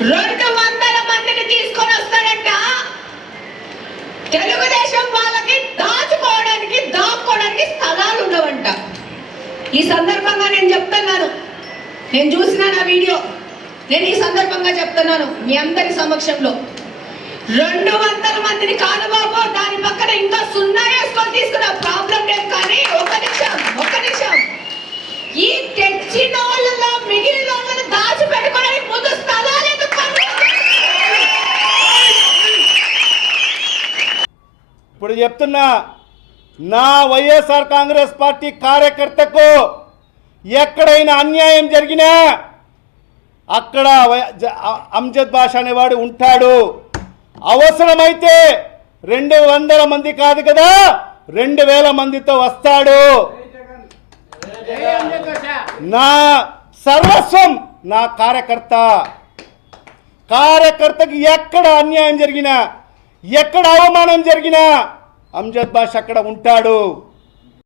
రెండు వందల మందిని తీసుకొని వస్తాడంట తెలుగుదేశం వాళ్ళకి దాచుకోవడానికి దాక్కోవడానికి స్థలాలు ఉండవంట. ఈ సందర్భంగా నేను చెప్తున్నాను. నేను చూసిన నా వీడియో. నేను ఈ సందర్భంగా చెప్తున్నాను మీ అందరి సమక్షంలో. రెండు వందల మందిని కాదు బాబు దాని పక్కన ఇంకా సున్నా వేసుకొని తీసుకున్న ప్రాబ్లం లేదు కానీ ఒక నిమిషం ఒక నిమిషం. ఈ తెచ్చినో ఇప్పుడు చెప్తున్నా నా వైఎస్ఆర్ కాంగ్రెస్ పార్టీ కార్యకర్తకు ఎక్కడైనా అన్యాయం జరిగినా అక్కడ వై- జ- అంజద్ బాషా అనేవాడు ఉంటాడు. అవసరమైతే రెండు వందల మంది కాదు కదా రెండు వేల మందితో వస్తాడు. నా సర్వస్వం నా కార్యకర్త. కార్యకర్తకి ఎక్కడ అన్యాయం జరిగినా ఎక్కడ అవమానం జరిగినా అంజద్ బాష్ అక్కడ ఉంటాడు.